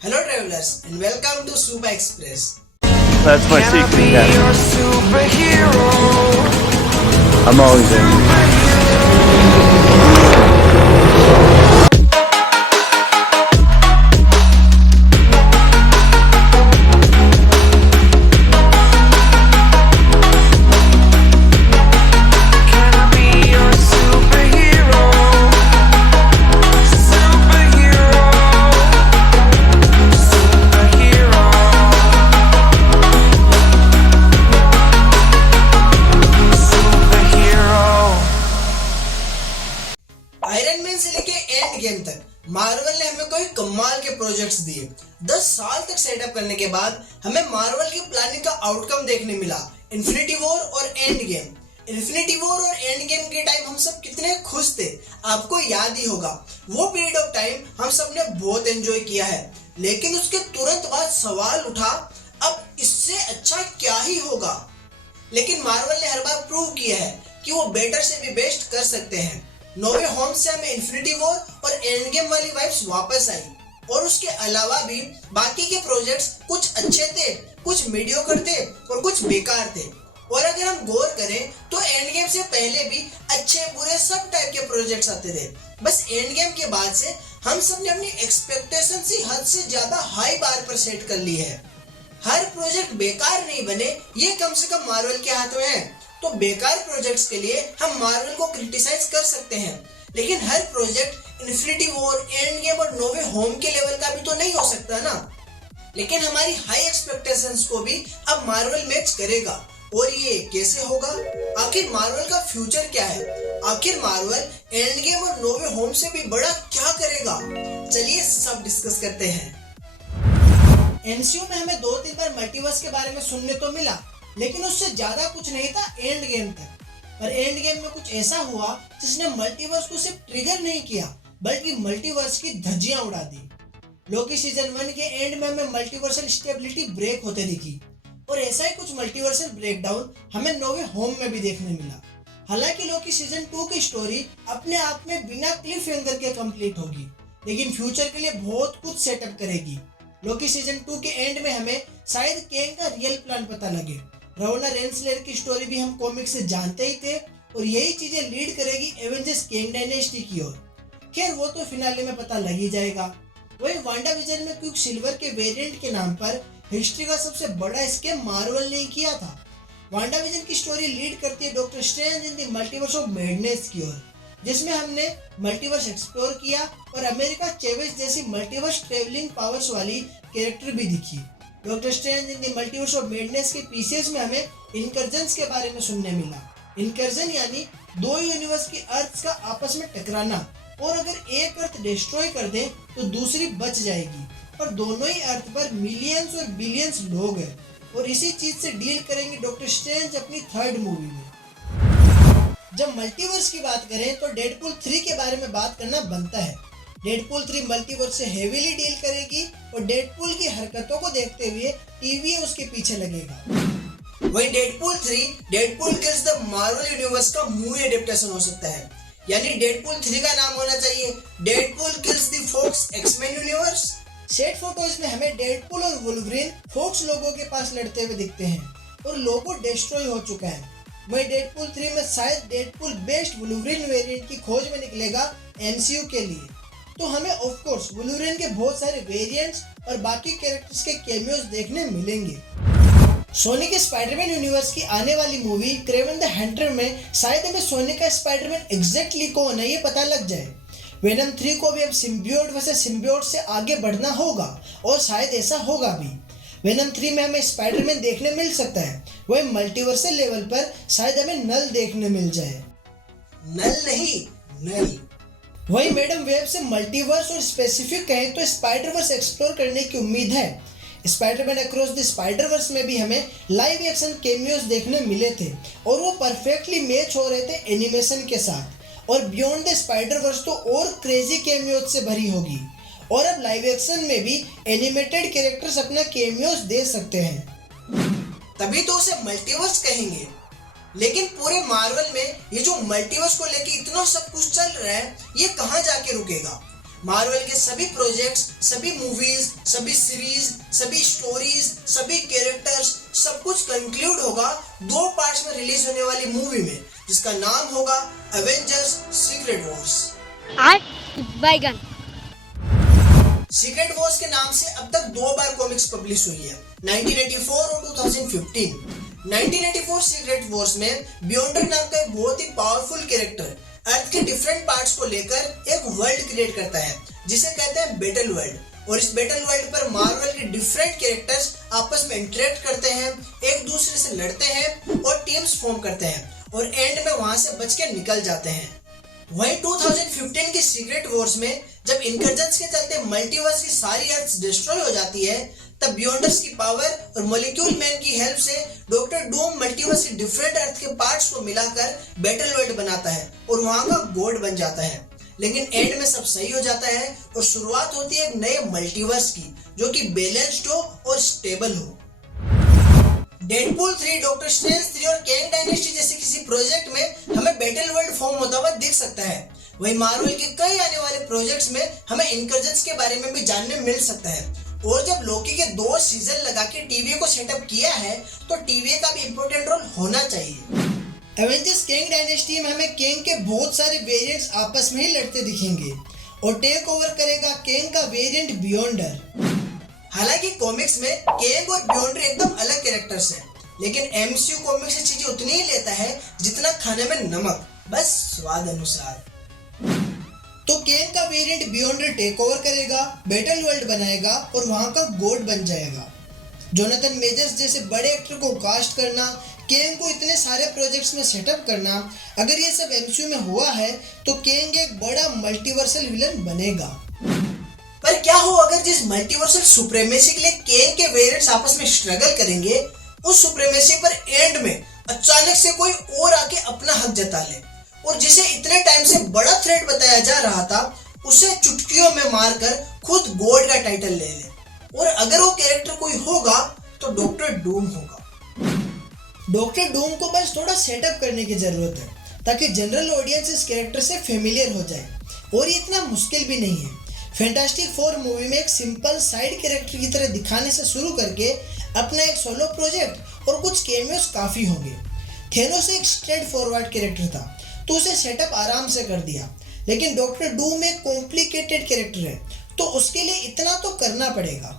Hello travelers and welcome to Super Express. That's my Can I secret be cat. your superhero? I'm always angry. Can I be your superhero? Superhero. Superhero. Superhero. Iron man से लेके end game तक Marvel ने हमें कोई कमाल के projects दिए। 10 साल तक सेटअप करने के बाद हमें मार्वल की प्लानिंग का आउटकम देखने मिला, इन्फिनिटी वॉर और एंड गेम। इन्फिनिटी वॉर और एंड गेम के टाइम हम सब कितने खुश थे, आपको याद ही होगा। वो पीरियड ऑफ टाइम हम सब ने बहुत एंजॉय किया है, लेकिन उसके तुरंत बाद सवाल उठा, अब इससे अच्छा क्या ही होगा। लेकिन मार्वल ने हर बार प्रूव किया है कि वो बेटर से भी बेस्ट कर सकते हैं। नो वे होम से हमें इन्फिनिटी वॉर और एंड गेम वाली वाइब्स वापस आई, और उसके अलावा भी बाकी के प्रोजेक्ट्स कुछ अच्छे थे, कुछ मीडियोकर थे और कुछ बेकार थे। और अगर हम गौर करें तो एंड गेम से पहले भी अच्छे बुरे सब टाइप के प्रोजेक्ट्स आते थे। बस एंड गेम के बाद से हम सब ने अपनी एक्सपेक्टेशन से हद से ज्यादा हाई बार पर सेट कर ली है। हर प्रोजेक्ट बेकार नहीं बने, ये कम से कम मार्वल के हाथ में है। तो बेकार प्रोजेक्ट्स के लिए हम मार्वल को क्रिटिसाइज कर सकते हैं, लेकिन हर project Infinity War, Endgame और नो वे होम के लेवल का भी तो नहीं हो सकता ना। लेकिन हमारी हाई एक्सपेक्टेशंस को भी अब मार्वल मैच करेगा, और ये कैसे होगा? आखिर मार्वल का फ्यूचर क्या है? आखिर मार्वल एंड गेम और नो वे होम से भी बड़ा क्या करेगा? चलिए सब डिस्कस करते हैं। एमसीयू में हमें 2-3 बार मल्टीवर्स के बारे में सुनने तो मिला, लेकिन उससे ज्यादा कुछ नहीं था एंड गेम तक। पर एंड गेम में कुछ ऐसा हुआ जिसने मल्टीवर्स को सिर्फ ट्रिगर नहीं किया, बल्कि मल्टीवर्स की धज्जियां उड़ा दी। लोकी सीजन 1 के एंड में हमें मल्टीवर्सल स्टेबिलिटी ब्रेक होते दिखी, और ऐसा ही कुछ मल्टीवर्सल ब्रेकडाउन हमें नो वे होम में भी देखने मिला। हालांकि लोकी सीजन 2 की स्टोरी अपने आप में बिना क्लिफ हैंगर के कंप्लीट होगी, लेकिन फ्यूचर के लिए बहुत कुछ सेटअप करेगी। लोकी सीजन 2 के एंड में हमें शायद कैंग का रियल प्लान पता लगे। रवना रेंसलेयर की स्टोरी भी हम कॉमिक से जानते ही थे, और यही चीजें लीड करेगी एवेंजर्स कैंग डायनेस्टी की ओर। खैर वो तो फिनाले में पता लग ही जाएगा। वही वांडा विजन में क्विक सिल्वर के वेरिएंट के नाम पर हिस्ट्री का सबसे बड़ा स्कैम मार्वल ने किया था। वांडा विजन की स्टोरी लीड करती है doctor strange in the multiverse of madness की ओर, जिसमें हमने मल्टीवर्स एक्सप्लोर किया और अमेरिका चेवेज जैसी मल्टीवर्स ट्रेवलिंग पावर्स वाली कैरेक्टर भी दिखी। Doctor strange in the multiverse of madness के पीसेस में हमें इनकर्जन्स के बारे में सुनने मिला। इनकर्जन यानी दो यूनिवर्स की अर्थ्स का आपस में टकराना, और अगर एक अर्थ डिस्ट्रॉय कर दे तो दूसरी बच जाएगी। और दोनों ही अर्थ पर मिलियंस और बिलियंस लोग हैं, और इसी चीज से डील करेंगे डॉक्टर स्ट्रेंज अपनी 3rd मूवी में। जब मल्टीवर्स की बात करें तो डेडपूल 3 के बारे में बात करना बनता है। डेडपूल 3 मल्टीवर्स से हेवीली डील करेगी, और डेडपूल की हरकतों को देखते हुए टीवी उसके पीछे लगेगा। वही Deadpool 3 Deadpool kills the Marvel universe का मूवी एडेप्टेशन हो सकता है, यानी डेडपूल 3 का नाम होना चाहिए Deadpool kills the Fox X Men universe. Set photos में हमें डेडपूल और वुल्वरीन फॉक्स लोगों के पास लड़ते हुए दिखते हैं, और लोगो डिस्ट्रॉय हो चुका है। वही डेडपूल 3 में शायद डेडपूल बेस्ट वुल्वरीन वेरिएंट की खोज में निकलेगा एमसीयू के लिए। तो हमें ऑफ कोर्स वुल्वरीन के बहुत सारे वेरिएंट्स और बाकी कैरेक्टर्स के कैमियोज देखने मिलेंगे। सोनी के स्पाइडरमैन यूनिवर्स की आने वाली मूवी क्रेवन द हंटर में शायद हमें सोनी का स्पाइडरमैन एग्जैक्टली कौन है ये पता लग जाए। वेनम 3 को भी अब सिम्बियोट वर्सेस सिम्बियोट से आगे बढ़ना होगा, और शायद ऐसा होगा भी। वेनम 3 में हमें स्पाइडरमैन देखने मिल सकता है, वही मल्टीवर्सल लेवल पर शायद हमें नल देखने मिल जाए। नल नहीं, नल। वही मैडम वेब से मल्टीवर्स और स्पेसिफिक कहें तो स्पाइडरवर्स एक्सप्लोर करने की उम्मीद है। स्पाइडरमैन अक्रॉस द स्पाइडरवर्स में भी हमें लाइव एक्शन कैमियोज देखने मिले थे, और वो परफेक्टली मैच हो रहे थे एनिमेशन के साथ। और बियॉन्ड द स्पाइडरवर्स तो और क्रेजी कैमियोज से भरी होगी, और अब लाइव एक्शन में भी एनिमेटेड कैरेक्टर्स अपना कैमियोज दे सकते हैं, तभी तो उसे मल्टीवर्स कहेंगे। लेकिन पूरे मार्वल में ये जो मल्टीवर्स को लेके इतना सब कुछ चल रहा है, ये कहाँ जाके रुकेगा? मार्वल के सभी प्रोजेक्ट्स, सभी मूवीज, सभी सीरीज, सभी स्टोरीज, सभी कैरेक्टर्स, सब कुछ कंक्लूड होगा 2 पार्ट्स में रिलीज होने वाली मूवी में, जिसका नाम होगा एवेंजर्स सीक्रेट वॉर्स। बैगन सीक्रेट वॉर्स के नाम से अब तक 2 बार कॉमिक्स पब्लिश हुई है, 1984 और 2015। 1984 सीक्रेट वॉर्स में बियॉन्डर नाम का एक बहुत ही पावरफुल कैरेक्टर अर्थ के डिफरेंट पार्ट्स को लेकर एक वर्ल्ड क्रिएट करता है, जिसे कहते हैं बैटल वर्ल्ड। और इस बैटल वर्ल्ड पर मार्वल के डिफरेंट कैरेक्टर्स आपस में इंटरेक्ट करते हैं, एक दूसरे से लड़ते हैं और टीम्स फॉर्म करते हैं और एंड में वहां से बच के निकल जाते हैं। वहीं 2015 की सीक्रेट वॉर्स में जब इनकर्जन्स के चलते मल्टीवर्स की सारी अर्थ डिस्ट्रॉय हो जाती है, तब बियॉन्डर्स की पावर और मॉलिक्यूल मैन की हेल्प से डॉक्टर डूम मल्टीवर्स के डिफरेंट अर्थ के पार्ट्स को मिलाकर बैटल वर्ल्ड बनाता है और वहां का गॉड बन जाता है। लेकिन एंड में सब सही हो जाता है और शुरुआत होती है एक नए मल्टीवर्स की, जो कि बैलेंस्ड हो और स्टेबल हो। डेडपूल 3, डॉक्टर स्ट्रेंज 3 और कैंग डायनेस्टी जैसे किसी प्रोजेक्ट में हमें बैटल वर्ल्ड फॉर्म होता हुआ दिख सकता है। वहीं मार्वल के कई आने वाले प्रोजेक्ट्स में हमें इनकर्जन्स के बारे में भी जानने मिल सकता है। और जब लोकी के 2 सीजन लगा के टीवीए को सेटअप किया है, तो टीवीए का भी इम्पोर्टेंट रोल होना चाहिए। एवेंजर्स कैंग डायनेस्टी में हमें कैंग के बहुत सारे वेरिएंट्स आपस में ही लड़ते दिखेंगे और टेक ओवर करेगा कैंग का वेरिएंट बियॉन्डर। हालांकि कॉमिक्स में कैंग और बियॉन्डर एकदम अलग कैरेक्टर्स हैं, लेकिन एमसीयू कॉमिक्स से चीजें उतनी ही लेता है जितना खाने में नमक, बस स्वाद अनुसार। तो कैंग का वेरिएंट बियॉन्डर टेक ओवर करेगा, बैटल वर्ल्ड बनाएगा और वहां का गॉड बन जाएगा। जोनाथन मेजर्स जैसे बड़े एक्टर को कास्ट करना, कैंग को इतने सारे प्रोजेक्ट्स में सेटअप करना, अगर ये सब एमसीयू में हुआ है तो कैंग एक बड़ा मल्टीवर्सल विलन बनेगा। पर क्या हो अगर जिस मल्टीवर्सल सुप्रीमेसी के लिए कैंग के वेरिएंट्स आपस में स्ट्रगल करेंगे, उस सुप्रीमेसी पर एंड में अचानक से कोई और आके अपना हक जता ले और जिसे इतने टाइम से बड़ा थ्रेट बताया जा रहा था, उसे चुटकियों में मारकर खुद गॉड का टाइटल ले ले। और अगर वो कैरेक्टर कोई होगा तो डॉक्टर डूम होगा। डॉक्टर डूम को बस थोड़ा सेटअप करने की जरूरत है ताकि जनरल ऑडियंस इस कैरेक्टर से फेमिलियर हो जाए, और ये इतना मुश्किल भी नहीं है। फैंटास्टिक 4 मूवी में एक सिंपल साइड कैरेक्टर की तरह दिखाने से शुरू करके अपना एक सोलो प्रोजेक्ट और कुछ कैमियोस काफी होंगे। थेनोस एक स्ट्रेट फॉरवर्ड कैरेक्टर था, तो उसे सेटअप आराम से कर दिया, लेकिन डॉक्टर डूम एक कॉम्प्लिकेटेड कैरेक्टर है, तो उसके लिए इतना तो करना पड़ेगा।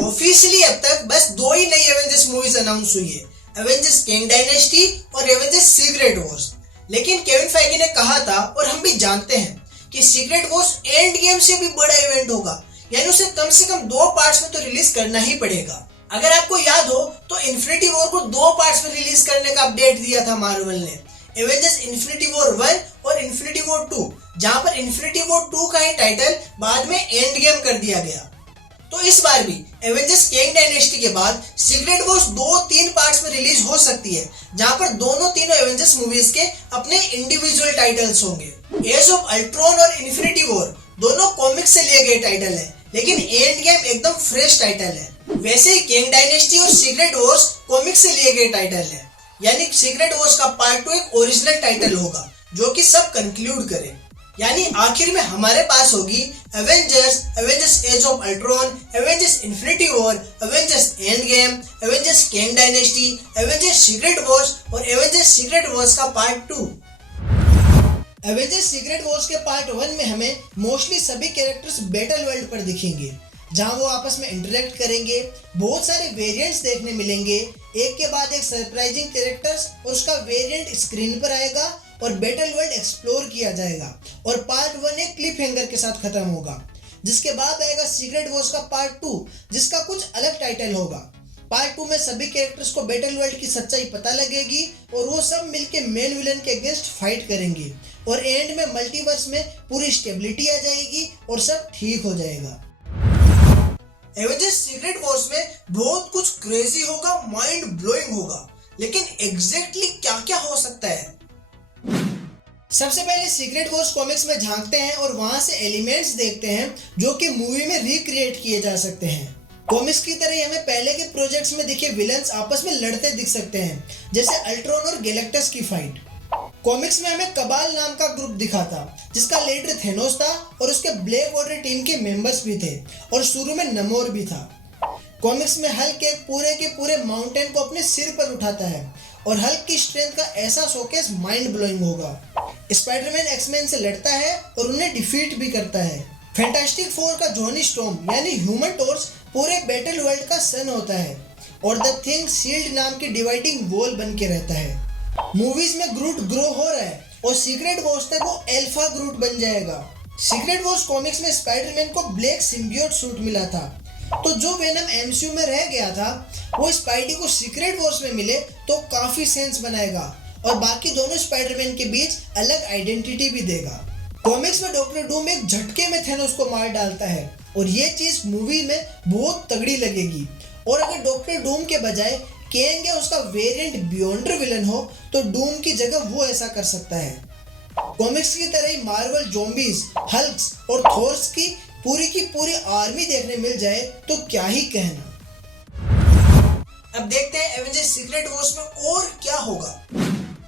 ऑफिशियली अब तक बस 2 ही नई एवेंजर्स मूवीज अनाउंस हुई है, एवेंजर्स कैंग डायनेस्टी और एवेंजर्स सीक्रेट वॉर्स। लेकिन केविन फाइगी ने कहा था, और हम भी जानते हैं, कि सीक्रेट वॉर्स एंड गेम से भी बड़ा इवेंट होगा, यानी उसे कम से कम 2 पार्ट्स में तो रिलीज करना ही पड़ेगा। अगर आपको याद हो तो इन्फिनिटी वॉर को 2 पार्ट्स में रिलीज करने का अपडेट दिया था मार्वल ने, एवेंजर्स इन्फिनिटी वॉर 1 और इन्फिनिटी वॉर 2, जहां पर इन्फिनिटी वॉर 2 का ही टाइटल बाद में एंड गेम कर दिया गया। तो इस बार भी एवेंजर्स कैंग डायनेस्टी के बाद सीक्रेट वॉर्स 2-3 पार्ट्स में रिलीज हो सकती है, जहां पर तीनों एवेंजर्स मूवीज के अपने इंडिविजुअल टाइटल्स होंगे। एज ऑफ अल्ट्रॉन और इन्फिनिटी वॉर दोनों कॉमिक्स से लिए गए टाइटल है, लेकिन एंड गेम एकदम फ्रेश टाइटल है। वैसे ही कैंग डायनेस्टी और सीक्रेट वॉर्स कॉमिक्स से लिए गए टाइटल है, यानी सीक्रेट वॉर्स का पार्ट 2 एक ओरिजिनल टाइटल होगा जो कि सब कंक्लूड करे। यानी आखिर में हमारे पास होगी Avengers, Avengers Age of Ultron, Avengers Infinity War, Avengers Endgame, Avengers Kang Dynasty, Avengers Secret Wars और एवेंजर्स सीक्रेट वॉर्स का पार्ट 2। एवेंजर्स सीक्रेट वॉर्स के पार्ट 1 में हमें मोस्टली सभी कैरेक्टर्स बैटल वर्ल्ड पर दिखेंगे, जहां वो आपस में इंटरेक्ट करेंगे। बहुत सारे वेरिएंट्स देखने मिलेंगे, एक के बाद एक सरप्राइजिंग कैरेक्टर्स और उसका वेरिएंट स्क्रीन पर आएगा और बैटल वर्ल्ड एक्सप्लोर किया जाएगा। और पार्ट 1 एक क्लिफ हैंगर के साथ खत्म होगा, जिसके बाद आएगा सीक्रेट वॉर्स का पार्ट 2, जिसका कुछ अलग टाइटल होगा। पार्ट 2 में सभी कैरेक्टर्स को बैटल वर्ल्ड की सच्चाई पता लगेगी और वो सब मिलके मेन विलन के अगेंस्ट फाइट करेंगे, और एंड में मल्टीवर्स में पूरी स्टेबिलिटी आ जाएगी और सब ठीक हो जाएगा। एवेंजर्स सीक्रेट वॉर्स में बहुत कुछ क्रेजी होगा, माइंड ब्लोइंग होगा, लेकिन एग्जैक्टली क्या क्या हो सकता है? सबसे पहले सीक्रेट वॉर्स कॉमिक्स में झांकते हैं और वहां से एलिमेंट्स देखते हैं जो कि मूवी में रिक्रिएट किए जा सकते हैं। कॉमिक्स की तरह हमें पहले के प्रोजेक्ट्स में दिखे विलन्स आपस में लड़ते दिख सकते हैं, जैसे अल्ट्रॉन और गैलेक्टस की फाइट। कॉमिक्स में हमें कबाल नाम का ग्रुप दिखा था जिसका लीडर थेनोस था और उसके ब्लैक वॉटर टीम के मेंबर्स भी थे और शुरू में नमोर भी था। कॉमिक्स में हल्क एक पूरे के पूरे माउंटेन को अपने सिर पर उठाता है और हल्क की स्ट्रेंथ का ऐसा शोकेस माइंड ब्लोइंग होगा। स्पाइडरमैन एक्समैन से लड़ता है और उन्हें डिफीट भी करता है। फैंटास्टिक फोर का जॉनी स्टॉर्म यानी ह्यूमन टॉर्च पूरे बैटल वर्ल्ड का सन होता है और द थिंग शील्ड नाम की डिवाइडिंग वॉल बन के रहता है। मूवीज में ग्रूट ग्रो हो रहा है और सीक्रेट वॉर्स तक वो एल्फा ग्रूट बन जाएगा। सीक्रेट वॉर्स कॉमिक्स में स्पाइडरमैन को ब्लैक सिम्बियोट सूट मिला था, तो जो वेनम एमसीयू में रह गया था वो स्पाइडी को सीक्रेट वॉर्स में मिले तो काफी सेंस बनाएगा और बाकी दोनों स्पाइडरमैन के बीच अलग आइडेंटिटी भी देगा। कॉमिक्स में डॉक्टर डूम एक झटके में थेनोस को मार डालता है और ये चीज मूवी में बहुत तगड़ी लगेगी। और अगर डॉक्टर डूम के बजाय केंग या उसका वेरिएंट बियॉन्डर विलन हो तो डूम की जगह वो ऐसा कर सकता है। कॉमिक्स की तरह ही मार्वल ज़ॉम्बीज, हल्क्स और थोर्स की पूरी आर्मी देखने मिल जाए तो क्या ही कहना। अब देखते हैं एवेंजर्स सीक्रेट वॉर्स में और क्या होगा।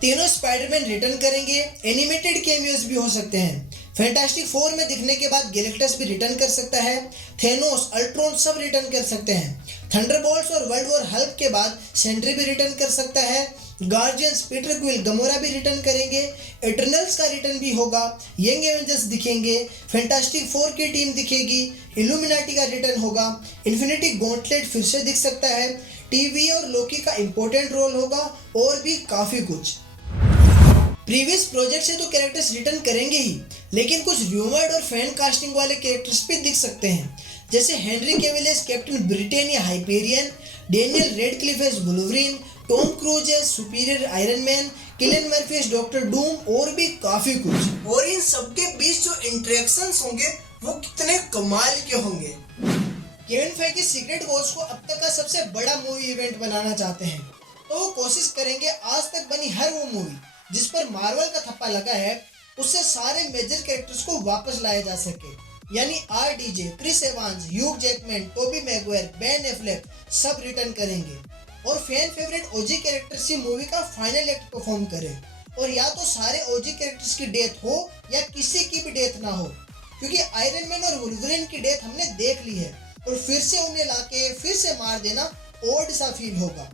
तीनों स्पाइडरमैन रिटर्न करेंगे, एनिमेटेड कैमियोज भी हो सकते हैं। फैंटास्टिक फोर में दिखने के बाद गैलेक्टस भी रिटर्न कर सकता है, थेनोस, अल्ट्रॉन सब रिटर्न कर सकते हैं। थंडरबोल्ट्स और वर्ल्ड वॉर हल्क के बाद सेंट्री भी रिटर्न कर सकता है। गार्जियंस, पीटर क्विल, गमोरा भी रिटर्न करेंगे। इटरनल्स का रिटर्न भी होगा। यंग एवेंजर्स दिखेंगे। फैंटास्टिक फोर की टीम दिखेगी। इल्यूमिनाटी का रिटर्न होगा। इन्फिनिटी गॉन्टलेट फिर से दिख सकता है। टीवी और लोकी का इंपॉर्टेंट रोल होगा और भी काफी कुछ। प्रीवियस प्रोजेक्ट से तो कैरेक्टर्स रिटर्न करेंगे ही, लेकिन कुछ रूमर्ड और फैन कास्टिंग वाले कैरेक्टर्स भी दिख सकते हैं, जैसे Henry Cavill as Captain Britain या Hyperion, Daniel Radcliffe as Wolverine, Tom Cruise as Superior Iron Man, Cillian Murphy as Doctor Doom और भी काफी कुछ। और इन सबके बीच जो इंटरेक्शंस होंगे वो कितने कमाल के होंगे। केविन फेगी सीक्रेट वॉर्स को अब तक का सबसे बड़ा मूवी इवेंट बनाना चाहते हैं, तो वो कोशिश करेंगे आज तक बनी हर वो मूवी जिस पर मार्वल का थप्पा लगा है उससे सारे मेजर कैरेक्टर्स को वापस लाया जा सके, यानी RDJ, Chris Evans, Hugh Jackman, Tobey Maguire, Ben Affleck सब रिटर्न करेंगे और फैन फेवरेट ओजी कैरेक्टर्स की मूवी का फाइनल एक्ट परफॉर्म करें। और या तो सारे ओजी कैरेक्टर्स की डेथ हो या किसी की भी डेथ ना हो, क्योंकि आयरन मैन और वुल्वरीन की डेथ हमने देख ली है और फिर से उन्हें लाके फिर से मार देना ओल्ड सा फील होगा।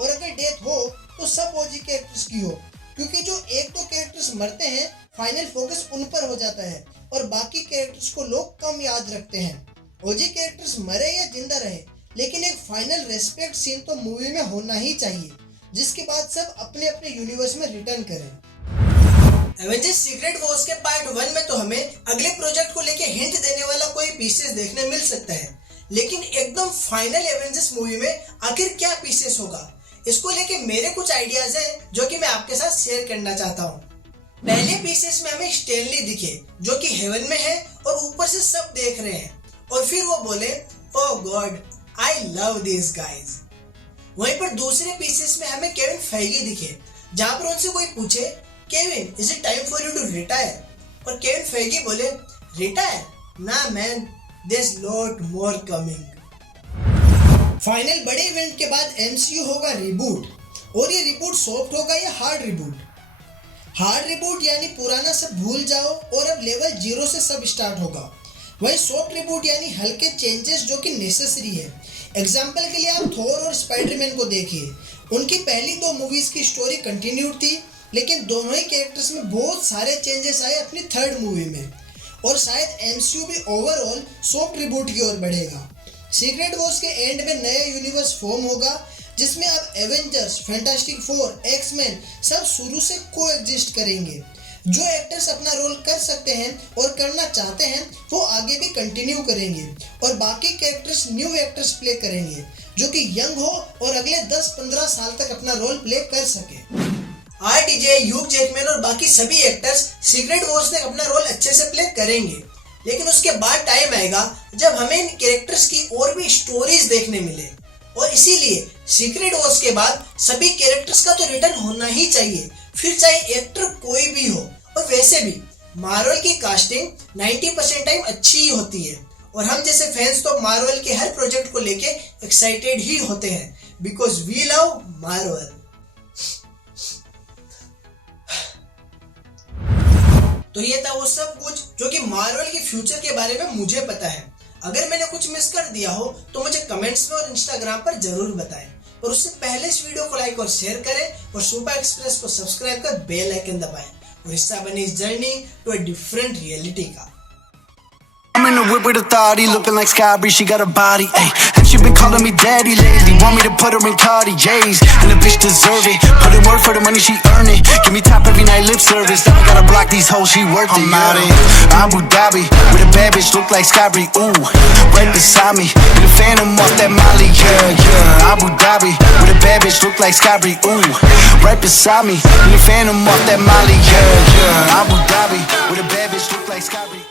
और अगर डेथ हो तो सब ओजी कैरेक्टर्स की हो, क्योंकि जो एक दो कैरेक्टर्स मरते हैं फाइनल फोकस उन पर हो जाता है और बाकी कैरेक्टर्स को लोग कम याद रखते हैं। ओजी कैरेक्टर्स मरे या जिंदा रहे, लेकिन एक फाइनल रेस्पेक्ट सीन तो मूवी में होना ही चाहिए, जिसके बाद सब अपने अपने यूनिवर्स में रिटर्न करें। एवेंजर्स सीक्रेट वॉर्स के पार्ट 1 में तो हमें अगले प्रोजेक्ट को लेके हिंट देने वाला कोई पीसेस देखने मिल सकता है, लेकिन एकदम फाइनल एवेंजर्स मूवी में आखिर क्या पीसेस होगा, इसको लेके मेरे कुछ आइडियाज हैं जो कि मैं आपके साथ शेयर करना चाहता हूँ। पहले पीसेस में हमें स्टैनली दिखे जो कि हेवन में है और ऊपर से सब देख रहे हैं और फिर वो बोले oh god I love this guys. वहीं पर दूसरे पीसेस में हमें केविन फेगी दिखे जहां पर उनसे कोई पूछे Kevin is it time for you to retire, और केविन फेगी बोले रिटायर ना man there is lot more coming. Final बड़े इवेंट के बाद एमसीयू होगा रिबूट, और ये रिबूट सॉफ्ट होगा या हार्ड रिबूट। हार्ड रिबूट यानी पुराना सब भूल जाओ और अब लेवल 0 से सब स्टार्ट होगा। वही सॉफ्ट रिबूट यानी हल्के चेंजेस जो कि नेसेसरी है। एग्जाम्पल के लिए आप थोर और स्पाइडरमैन को देखिए, उनकी पहली 2 मूवीज की स्टोरी कंटिन्यूड थी, लेकिन दोनों ही कैरेक्टर्स में बहुत सारे चेंजेस आए अपनी 3rd मूवी में, और शायद एमसीयू भी ओवरऑल सॉफ्ट रिबूट की ओर बढ़ेगा। सीक्रेट वॉर्स के एंड में नया यूनिवर्स फॉर्म होगा जिसमें अब एवेंजर्स, फैंटास्टिक फोर, एक्समैन सब शुरू से कोएग्जिस्ट करेंगे। जो एक्टर्स अपना रोल कर सकते हैं और करना चाहते हैं वो आगे भी कंटिन्यू करेंगे और बाकी कैरेक्टर्स न्यू एक्टर्स प्ले करेंगे जो कि यंग हो और अगले 10-15 साल तक अपना रोल प्ले कर सके। आरडीजे, ह्यूग जैकमैन और बाकी सभी एक्टर्स सीक्रेट वॉर्स में अपना रोल अच्छे से प्ले करेंगे, लेकिन उसके बाद टाइम आएगा जब हमें इन कैरेक्टर्स की और भी स्टोरीज देखने मिले, और इसीलिए सीक्रेट वॉर्स के बाद सभी कैरेक्टर्स का तो रिटर्न होना ही चाहिए, फिर चाहे एक्टर कोई भी हो। और वैसे भी मार्वल की कास्टिंग 90% टाइम अच्छी ही होती है और हम जैसे फैंस तो मार्वल के हर प्रोजेक्ट को लेके एक्साइटेड ही होते हैं बिकॉज वी लव मार्वल। तो ये था वो सब कुछ जो कि मार्वल के फ्यूचर के बारे में मुझे पता है। अगर मैंने कुछ मिस कर दिया हो तो मुझे कमेंट्स में और इंस्टाग्राम पर जरूर बताएं। और उससे पहले इस वीडियो को लाइक और शेयर करें और सुपर एक्सप्रेस को सब्सक्राइब कर बेल आइकन दबाएं और हिस्सा बने इस journey to a different reality का। I'm in the whip with authority, looking like Skybree, she got a body, ayy. And she been calling me daddy lately, want me to put her in Cartiers, and the bitch deserve it. Put in work for the money, she earn it. Give me top every night, lip service. Now I gotta block these hoes, she worth it. I'm out in Abu Dhabi, with a bad bitch, look like Skybree, ooh. Right beside me, in the phantom off that Molly, yeah, yeah. Abu Dhabi, with a bad bitch, look like Skybree, ooh. Right beside me, in the phantom off that Molly, yeah, yeah. Abu Dhabi, with a bad bitch, look like Skybree.